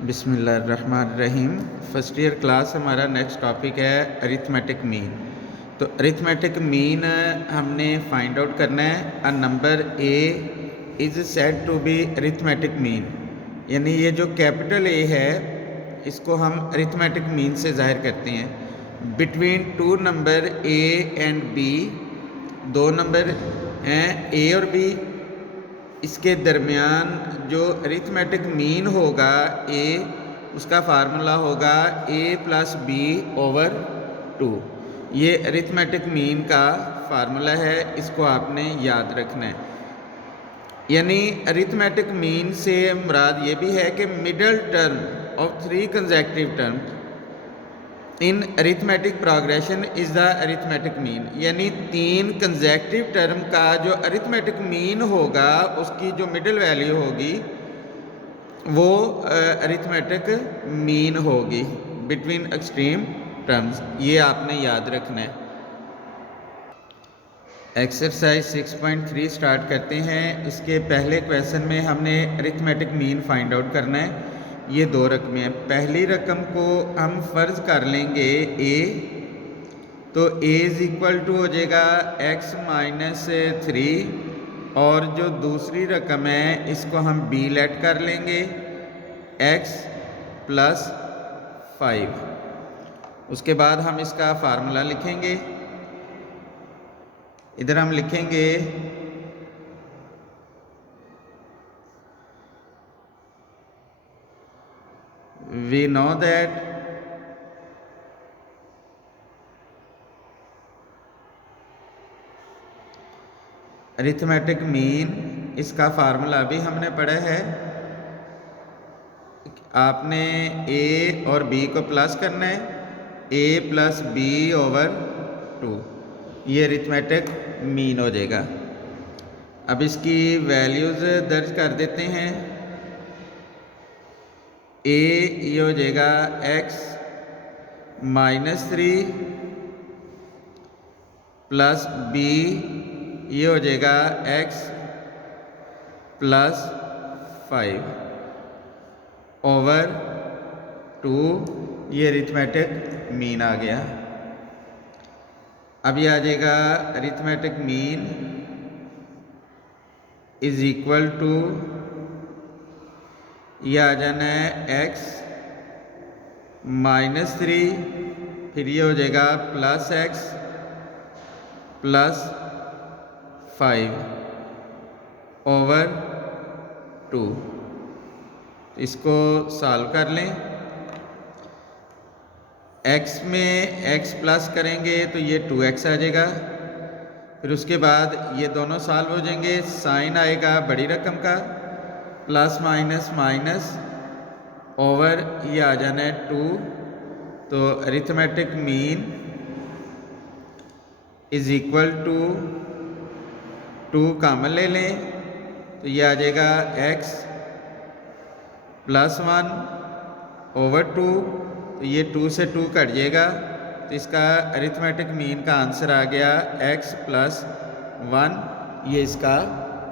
बिस्मिल्लाहिर्रहमानिर्रहीम। First year class हमारा next topic है अरिथमेटिक मीन। तो अरिथमेटिक मीन हमने फाइंड आउट करना है। A number A is said to be arithmetic mean, यानी ये जो कैपिटल ए है इसको हम अरिथमेटिक मीन से ज़ाहिर करते हैं। Between two number A and B, दो नंबर हैं ए और बी, इसके दरमियान जो अरिथमेटिक मीन होगा ए, उसका फार्मूला होगा ए प्लस बी ओवर 2। ये अरिथमेटिक मीन का फार्मूला है, इसको आपने याद रखना है। यानी अरिथमेटिक मीन से मुराद ये भी है कि middle term of 3 consecutive term in arithmetic progression is the arithmetic mean. यानी 3 कंसेक्यूटिव टर्म का जो अरिथमेटिक मीन होगा उसकी जो मिडिल वैल्यू होगी वो अरिथमेटिक मीन होगी बिटवीन एक्सट्रीम टर्म्स। ये आपने याद रखना है। एक्सरसाइज 6.3 स्टार्ट करते हैं। इसके पहले क्वेश्चन में हमने अरिथमेटिक मीन फाइंड आउट करना है। ये दो रकमें हैं। पहली रकम को हम फ़र्ज़ कर लेंगे ए, तो ए इज़ इक्वल टू हो जाएगा x माइनस 3, और जो दूसरी रकम है इसको हम बी लेट कर लेंगे x प्लस 5। उसके बाद हम इसका फार्मूला लिखेंगे। इधर हम लिखेंगे we know that arithmetic mean, इसका फार्मूला भी हमने पढ़ा है। आपने ए और बी को प्लस करना है, ए प्लस बी ओवर 2, ये अरिथमेटिक मीन हो जाएगा। अब इसकी वैल्यूज़ दर्ज कर देते हैं। ए ये हो जाएगा x माइनस 3 प्लस बी ये हो जाएगा x प्लस 5 ओवर 2, ये अरिथमेटिक मीन आ गया। अब ये आ जाएगा arithmetic mean is equal to, ये आ जाना है x माइनस 3, फिर ये हो जाएगा प्लस x प्लस 5 ओवर 2। इसको सॉल्व कर लें। x में x प्लस करेंगे तो ये 2x आ जाएगा। फिर उसके बाद ये दोनों सॉल्व हो जाएंगे, साइन आएगा बड़ी रकम का, प्लस माइनस माइनस ओवर ये आ जाना है 2। तो arithmetic mean is equal to 2 common ले लें तो ये आ जाएगा x प्लस 1 ओवर 2, तो ये 2 से 2 कट जाएगा, तो इसका अरिथमेटिक मीन का आंसर आ गया x प्लस 1। ये इसका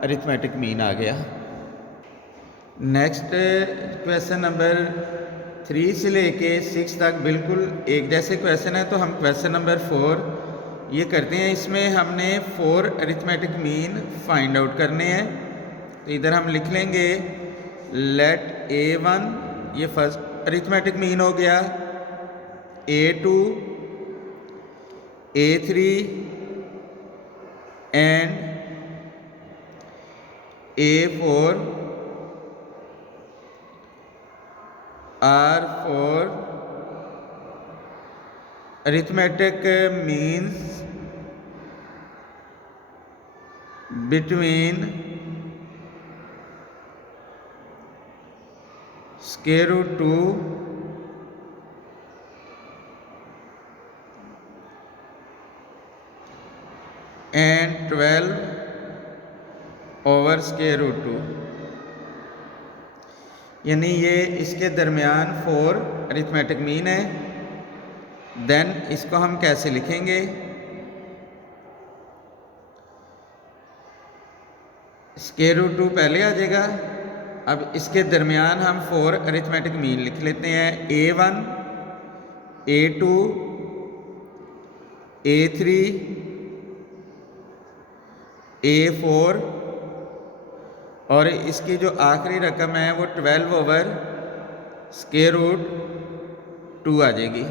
अरिथमेटिक मीन आ गया। नेक्स्ट क्वेश्चन नंबर 3 से लेके 6 तक बिल्कुल एक जैसे क्वेश्चन है, तो हम क्वेश्चन नंबर 4 ये करते हैं। इसमें हमने 4 अरिथमेटिक मीन फाइंड आउट करने हैं। तो इधर हम लिख लेंगे लेट a1, ये फर्स्ट अरिथमेटिक मीन हो गया, a2, a3 and a4 are 4 arithmetic means between square root 2 and 12 over square root 2। यानी ये इसके दरमियान 4 अरिथमेटिक मीन है। देन इसको हम कैसे लिखेंगे? स्क्वायर रूट 2 पहले आ जाएगा, अब इसके दरमियान हम 4 अरिथमेटिक मीन लिख लेते हैं। A1, A2, A3, A4 और इसकी जो आखिरी रकम है वो 12 ओवर स्क्वायर रूट 2 आ जाएगी।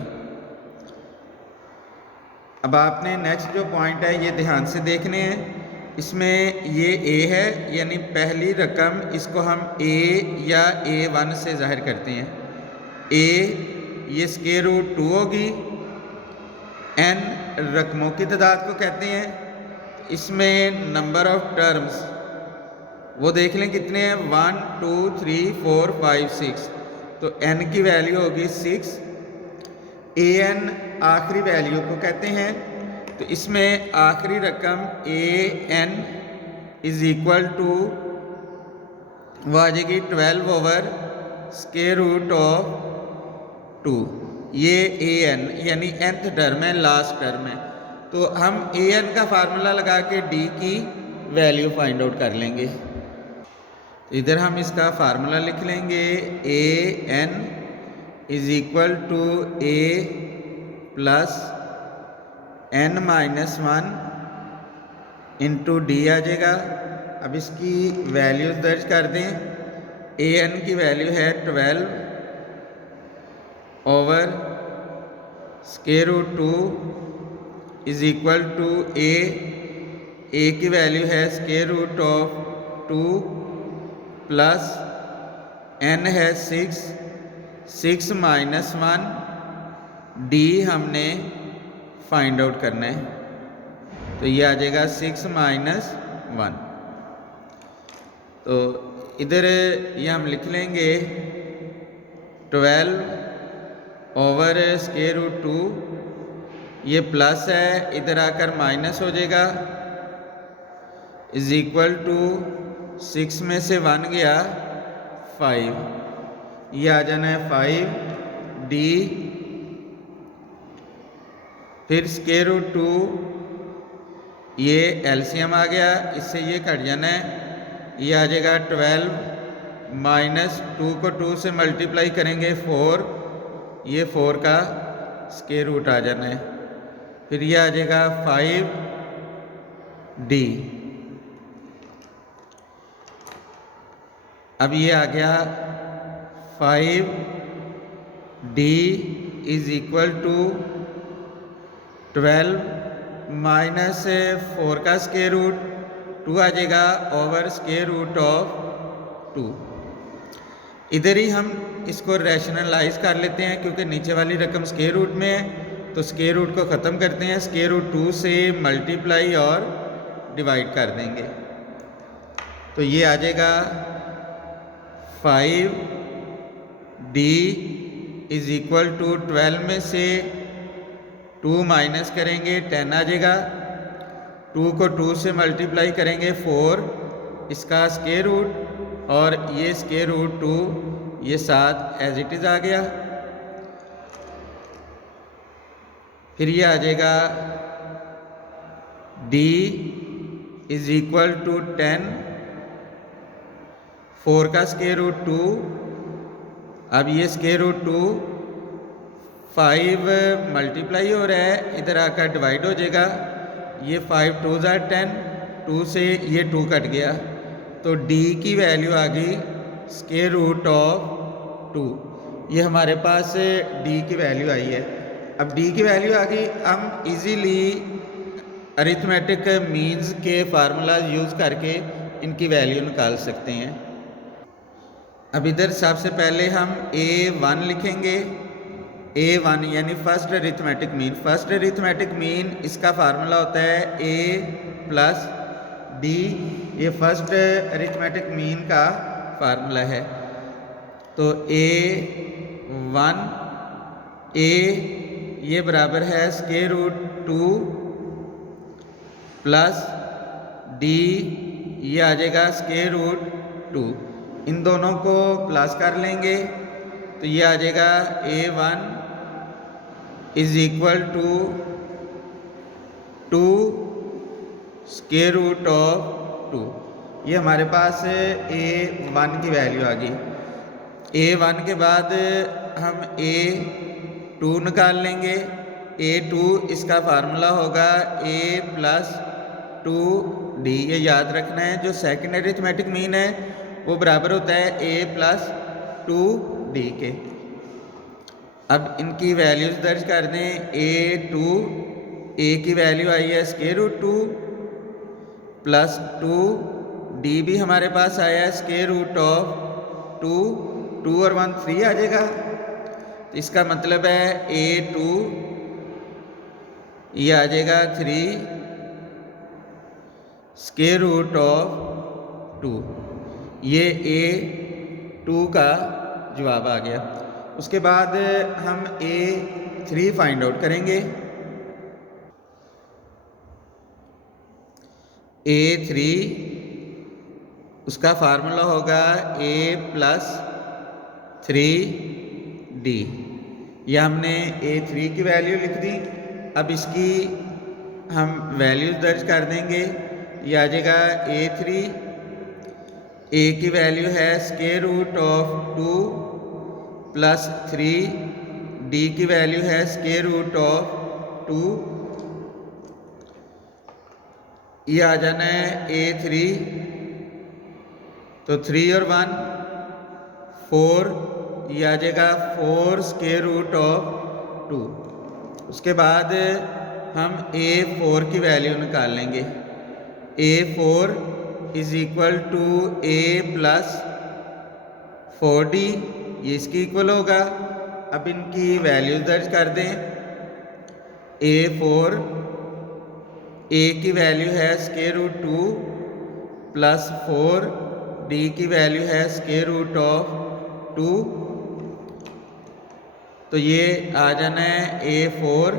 अब आपने नेक्स्ट जो पॉइंट है ये ध्यान से देखने हैं। इसमें ये A है, यानी पहली रकम, इसको हम A या A1 से ज़ाहिर करते हैं। A ये स्क्वायर रूट 2 होगी। n रकमों की तादाद को कहते हैं। इसमें नंबर ऑफ टर्म्स वो देख लें कितने हैं, 1 2 3 4 5 6, तो n की वैल्यू होगी 6। an आखिरी वैल्यू को कहते हैं। तो इसमें आखिरी रकम an इज इक्वल टू वो आ जाएगी 12 ओवर स्क्वायर रूट ऑफ 2। ये an यानी nth टर्म है, लास्ट टर्म है। तो हम an का फार्मूला लगा के d की वैल्यू फाइंड आउट कर लेंगे। इधर हम इसका फार्मूला लिख लेंगे। an is equal to a plus n minus 1 into d आ जाएगा। अब इसकी वैल्यूज दर्ज कर दें। an की वैल्यू है 12 over square root 2 is equal to a की वैल्यू है square root of 2 plus n है 6 माइनस 1, d हमने फाइंड आउट करना है। तो ये आ जाएगा 6 माइनस 1। तो इधर ये हम लिख लेंगे 12 ओवर स्क्वायर रूट 2, ये प्लस है, इधर आकर माइनस हो जाएगा, इज इक्वल टू 6 में से 1 गया 5, ये आ जाना है 5 d, फिर स्क्वायर रूट 2, ये एलसीएम आ गया, इससे ये कट जाना है, ये आ जाएगा 12 माइनस 2 को 2 से मल्टीप्लाई करेंगे 4, ये 4 का स्क्वायर रूट आ जाना है, फिर ये आ जाएगा 5d। अब ये आ गया 5d is equal to 12 minus 4 का स्क्वायर रूट 2 आ जाएगा ओवर स्क्वायर रूट ऑफ 2। इधर ही हम इसको रैशनलाइज कर लेते हैं, क्योंकि नीचे वाली रकम स्क्वायर रूट में है, तो स्क्वायर रूट को ख़त्म करते हैं, स्क्वायर रूट 2 से मल्टीप्लाई और डिवाइड कर देंगे। तो ये आ जाएगा 5d इज इक्वल टू 12 में से 2 माइनस करेंगे 10 आ जाएगा, 2 को 2 से मल्टीप्लाई करेंगे 4, इसका स्क्वायर रूट, और ये स्क्वायर रूट 2 ये साथ एज इट इज़ आ गया। फिर ये आ जाएगा d इज इक्वल टू 10, 4 का स्क्वायर रूट 2, अब ये स्क्वायर रूट 2 5 मल्टीप्लाई हो रहा है, इधर आकर डिवाइड हो जाएगा, ये 5 2 ज़ा 10, 2 से ये 2 कट गया, तो d की वैल्यू आ गई स्क्वायर रूट ऑफ 2। ये हमारे पास d की वैल्यू आई है। अब d की वैल्यू आ गई, हम इजीली अरिथमेटिक मीन्स के फार्मूलाज यूज़ करके इनकी वैल्यू निकाल सकते हैं। अब इधर सबसे पहले हम a1 लिखेंगे। a1 यानी first arithmetic mean. First arithmetic mean इसका फार्मूला होता है a प्लस d, ये फर्स्ट अरिथमेटिक मीन का फार्मूला है। तो a1 a ये बराबर है स्क्वायर रूट 2 प्लस d, ये आ जाएगा स्क्वायर रूट 2। इन दोनों को प्लस कर लेंगे तो ये आ जाएगा a1 is equal to 2 square root of 2। ये हमारे पास A1 की वैल्यू आ गई। A1 के बाद हम A2 निकाल लेंगे। A2 इसका फार्मूला होगा A+2D। ये याद रखना है, जो सेकंड अरिथमेटिक मीन है वो बराबर होता है A+2D के। अब इनकी वैल्यूज दर्ज कर दें। A2 A की वैल्यू आई है √2 प्लस 2D भी हमारे पास आया है √2। 2 और 1 3 आ जाएगा। तो इसका मतलब है A2 ये आ जाएगा 3 √2। ये A2 का जवाब आ गया। उसके बाद हम A3 फाइंड आउट करेंगे। A3 उसका फार्मूला होगा A+3D। यह हमने A3 की वैल्यू लिख दी। अब इसकी हम वैल्यूज दर्ज कर देंगे। यह आ जाएगा A3 A की वैल्यू है √2 प्लस 3D की वैल्यू है √2। ये आ जाना है A3, तो 3 और 1 4, ये आ जाएगा 4√2। उसके बाद हम A4 की वैल्यू निकाल लेंगे। A4 is equal to A+4D, ये इसकी इक्वल होगा। अब इनकी वैल्यू दर्ज कर दें। A4 A की वैल्यू है √2 प्लस 4D की वैल्यू है √2। तो ये आ जाना है A4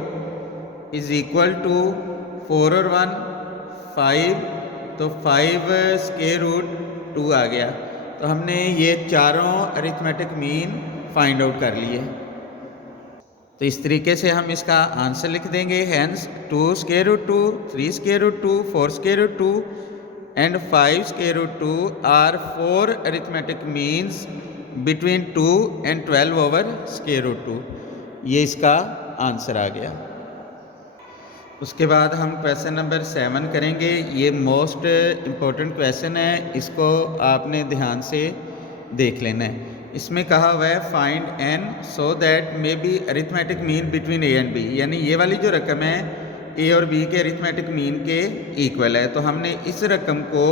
इज इक्वल टू 4 और 1 5, तो 5 √2 आ गया। तो हमने ये चारों अरिथमेटिक मीन फाइंड आउट कर लिए। तो इस तरीके से हम इसका आंसर लिख देंगे। Hence 2 √2, 3 √2, 4 √2 and 5 √2 are 4 arithmetic means between 2 and 12/√2। ये इसका आंसर आ गया। उसके बाद हम क्वेश्चन नंबर 7 करेंगे। ये मोस्ट इम्पोर्टेंट क्वेश्चन है, इसको आपने ध्यान से देख लेना है। इसमें कहा हुआ है find n so that may be arithmetic mean between A and B, यानी ये वाली जो रकम है A और B के अरिथमेटिक मीन के इक्वल है। तो हमने इस रकम को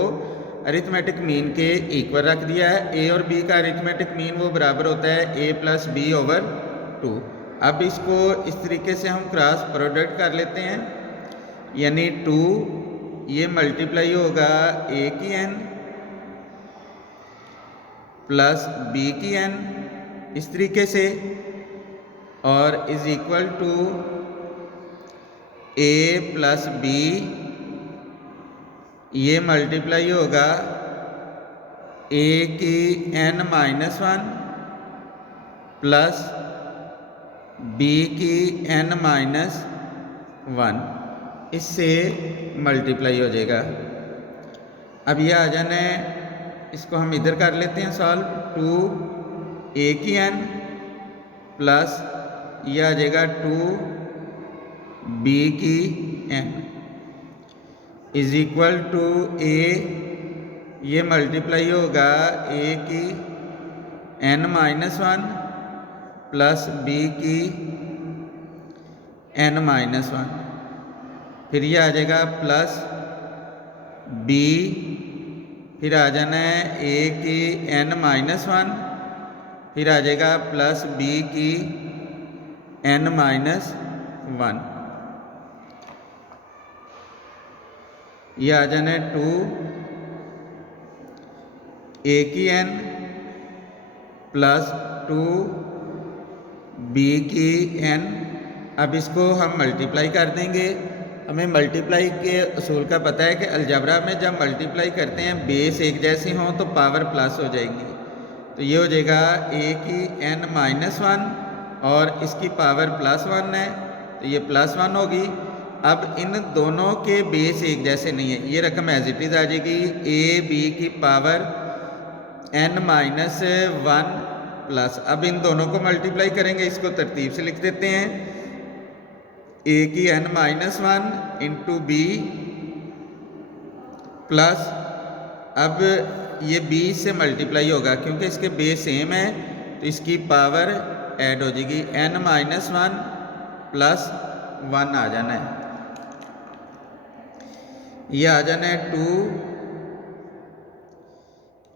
अरिथमेटिक मीन के इक्वल रख दिया है। A और B का अरिथमेटिक मीन वो बराबर होता है A+B/2। अब इसको इस तरीके से हम क्रॉस प्रोडक्ट कर लेते हैं, यानी 2 ये मल्टीप्लाई होगा A की n प्लस B की n इस तरीके से, और इज इक्वल टू A+B ये मल्टीप्लाई होगा A की n-1 प्लस B की n-1, इससे मल्टीप्लाई हो जाएगा। अब ये आ जाना है, इसको हम इधर कर लेते हैं सॉल्व। 2 A की n प्लस ये आ जाएगा 2 B की n is equal to A ये मल्टीप्लाई होगा A की n-1 प्लस B की n-1, फिर ये आ जाएगा प्लस B, फिर आ जाना है A की n-1, फिर आ जाएगा प्लस B की n-1, ये आ जाना है 2 A की n प्लस 2 B की n। अब इसको हम मल्टीप्लाई कर देंगे। हमें मल्टीप्लाई के असूल का पता है कि अलजबरा में जब मल्टीप्लाई करते हैं बेस एक जैसी हों तो पावर प्लस हो जाएगी। तो ये हो जाएगा A की n-1 और इसकी पावर +1 है, तो ये +1 होगी। अब इन दोनों के बेस एक जैसे नहीं है, ये रकम एज इट इज़ आ जाएगी ए बी की पावर n माइनस 1 प्लस, अब इन दोनों को मल्टीप्लाई करेंगे, इसको तरतीब से लिख देते हैं, a की n minus 1 into B plus, अब ये b से मल्टीप्लाई होगा क्योंकि इसके बेस सेम है तो इसकी पावर ऐड हो जाएगी, n माइनस 1 प्लस 1 आ जाना है, ये आ जाना है 2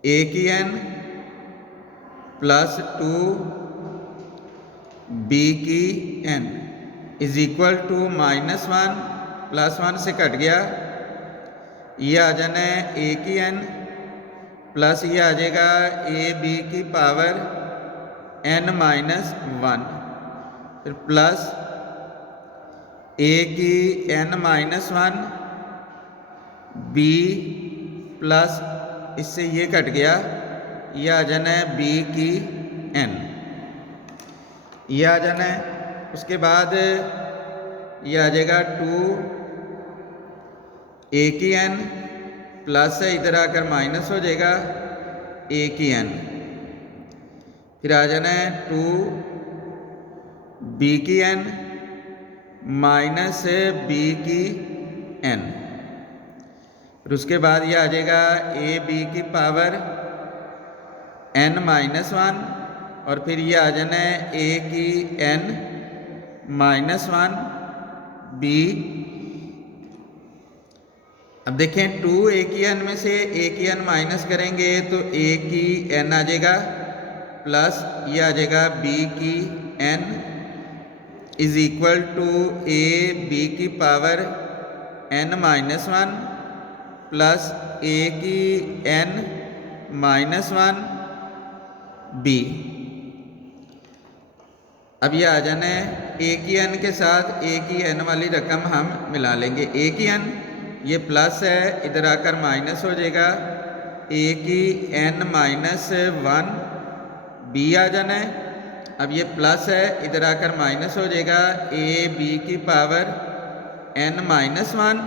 a की n प्लस 2 b की n is equal to minus 1 plus 1 से कट गया, ये आ जाना है a की n प्लस ये आ जाएगा a b की पावर n माइनस 1, फिर प्लस a की n माइनस 1 b प्लस इससे ये कट गया, ये आ जाना है b की n, ये आ जाना है, उसके बाद ये आ जाएगा 2 a की n प्लस है, इधर आकर माइनस हो जाएगा a की n, फिर आ जाना है 2 b की n माइनस b की n, फिर उसके बाद ये आ जाएगा ए बी की पावर n माइनस 1 और फिर ये आ जाना है a की n माइनस 1 b, अब देखें 2 a की n में से a की n माइनस करेंगे तो a की n आ जाएगा प्लस ये आ जाएगा b की n is equal to a b की power n minus 1 plus a की n माइनस 1 b, अब ये आ जाना है a की n के साथ a की n वाली रकम हम मिला लेंगे, a की n ये प्लस है, इधर आकर माइनस हो जाएगा, a की n माइनस 1 b आ जाना है, अब ये प्लस है, इधर आकर माइनस हो जाएगा, a b की पावर n माइनस 1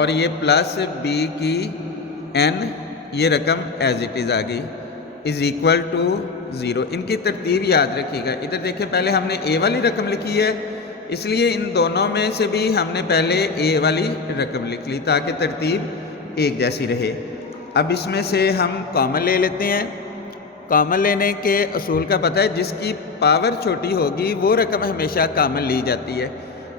और ये प्लस b की n, ये रकम एज इट इज़ आ गई, इज़ इक्वल टू 0। इनकी तरतीब याद रखिएगा, इधर देखिए पहले हमने a वाली रकम लिखी है, इसलिए इन दोनों में से भी हमने पहले a वाली रकम लिख ली ताकि तरतीब एक जैसी रहे। अब इसमें से हम कॉमन ले लेते हैं, कॉमन लेने के असूल का पता है, जिसकी पावर छोटी होगी वो रकम हमेशा कॉमन ली जाती है।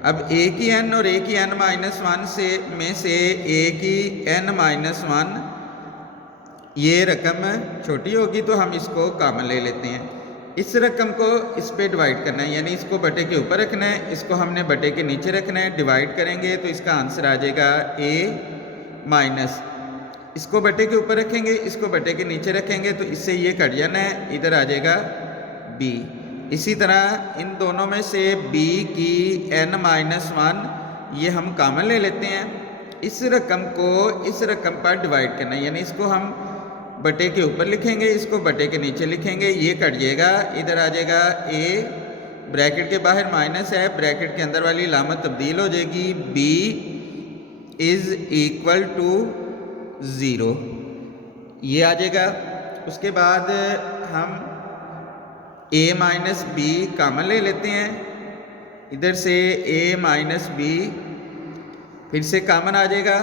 अब a की n और a की n माइनस 1 से में से a की n माइनस 1 ये रकम छोटी होगी तो हम इसको कॉमन ले लेते हैं, इस रकम को इस पे डिवाइड करना है, यानी इसको बटे के ऊपर रखना है, इसको हमने बटे के नीचे रखना है, डिवाइड करेंगे तो इसका आंसर आ जाएगा a माइनस, इसको बटे के ऊपर रखेंगे, इसको बटे के नीचे रखेंगे तो इससे ये कट जाना है, इधर आ जाएगा b। इसी तरह इन दोनों में से b की n माइनस 1 ये हम कॉमन ले लेते हैं, इस रकम को इस रकम पर डिवाइड करना है, यानी इसको हम बटे के ऊपर लिखेंगे, इसको बटे के नीचे लिखेंगे, ये कट जाएगा, इधर आ जाएगा a, ब्रैकेट के बाहर माइनस है, ब्रैकेट के अंदर वाली लामत तब्दील हो जाएगी, b इज़ इक्वल टू 0, ये आ जाएगा। उसके बाद हम a माइनस बी कॉमन ले लेते हैं, इधर से a माइनस बी फिर से कॉमन आ जाएगा,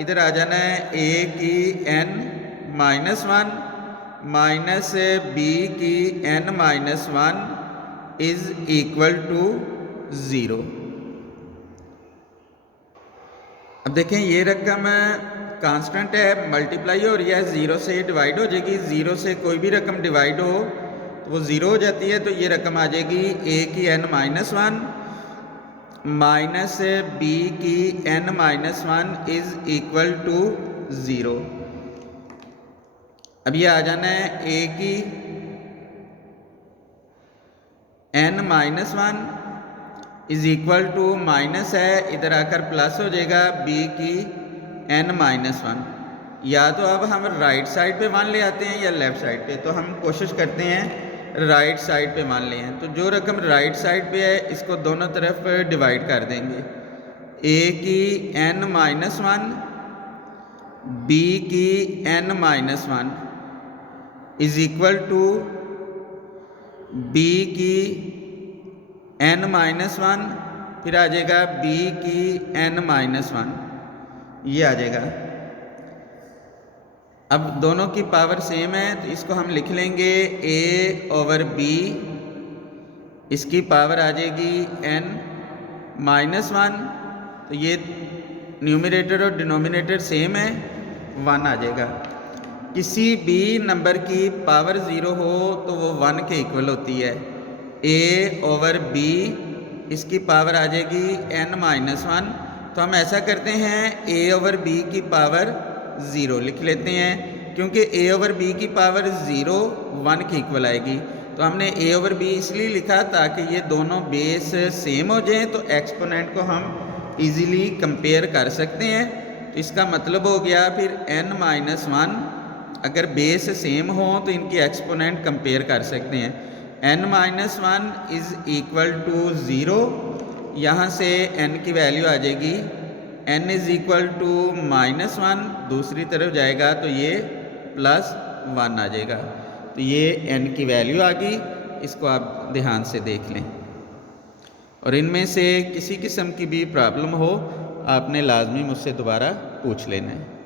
इधर आ जाना है a की n माइनस 1 माइनस b की n minus 1 is equal to 0। अब देखें ये रकम कांस्टेंट है, मल्टीप्लाई हो रही है, 0 से डिवाइड हो जाएगी, 0 से कोई भी रकम डिवाइड हो तो वो 0 हो जाती है, तो ये रकम आ जाएगी a की n माइनस 1 माइनस b की n minus 1 is equal to 0। अब ये आ जाना है a की n minus 1 is equal to minus है, इधर आकर प्लस हो जाएगा b की n माइनस 1, या तो अब हम राइट साइड पे मान ले आते हैं या लेफ़्ट साइड पे, तो हम कोशिश करते हैं राइट साइड पे मान लें, तो जो रकम राइट साइड पे है इसको दोनों तरफ डिवाइड कर देंगे, ए की n-1 बी की n-1 is equal to be की n-1 फिर आ जाएगा बी की n-1 ये आ जाएगा। अब दोनों की पावर सेम है तो इसको हम लिख लेंगे a/b, इसकी पावर आ जाएगी n-1, तो ये न्यूमरेटर और डिनोमिनेटर सेम है, 1 आ जाएगा। किसी भी नंबर की पावर 0 हो तो वो 1 के इक्वल होती है। a/b इसकी पावर आ जाएगी n-1, तो हम ऐसा करते हैं a/b की पावर 0 लिख लेते हैं, क्योंकि a/b की पावर 0 1 के इक्वल आएगी। तो हमने a/b इसलिए लिखा ताकि ये दोनों बेस सेम हो जाएं, तो एक्सपोनेंट को हम इजीली कंपेयर कर सकते हैं। तो इसका मतलब हो गया फिर n-1 अगर बेस सेम हो तो इनकी एक्सपोनेंट कंपेयर कर सकते हैं। n-1 इज़ इक्वल टू 0, यहाँ से n की वैल्यू आ जाएगी n इज़ इक्वल टू -1, दूसरी तरफ जाएगा तो ये +1 आ जाएगा। तो ये n की वैल्यू आ गई, इसको आप ध्यान से देख लें। और इनमें से किसी किस्म की भी प्रॉब्लम हो आपने लाजमी मुझसे दोबारा पूछ लेना है।